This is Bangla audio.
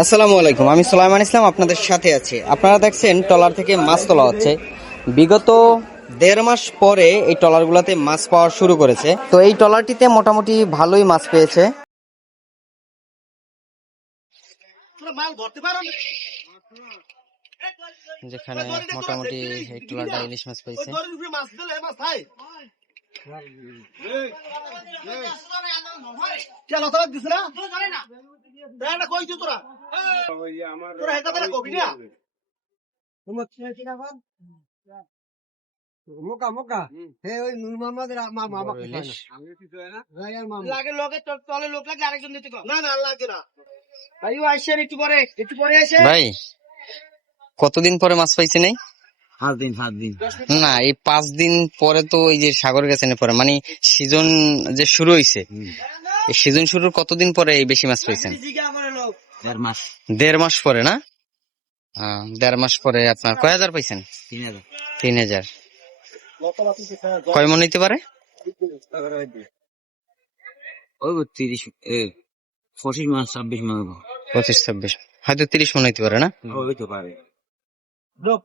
আসসালামু আলাইকুম, আমি সুলাইমান ইসলাম আপনাদের সাথে আছি। আপনারা দেখছেন ট্রলার থেকে মাছ তোলা হচ্ছে। বিগত 1.5 মাস পরে এই ট্রলারগুলোতে মাছ পাওয়া শুরু করেছে। তো এই ট্রলারটিতে মোটামুটি ভালোই মাছ পেয়েছে। যেখানে মোটামুটি এই ট্রলারটা ইলিশ মাছ পেয়েছে। মোকা মোকা হে ওই নূর মোহাম্মদের মামা ইলিশ লাগে লোকে তলে লোক লাগলে আরেকজন দিতে কও না না লাগে না ভাই ও আসেন একটু পরে আসে ভাই, কতদিন পরে মাছ পাইছে নাই? 7 দিন না, এই 5 দিন পরে তো এই যে সাগর গেছে পরে, মানে সিজন যে শুরু হয়েছে, এই সিজন শুরুর কতদিন পরে এই বেশি মাছ পাইছেন? জিগা করে লোক 1.5 মাস পরে না? 1.5 মাস পরে আপনার কয় হাজার পাইছেন? 3,000। কয় মন নিতে পারে? ওই 25 মান 25-26, হয়তো 30 মন নিতে পারে না? ওই তো পারে লোক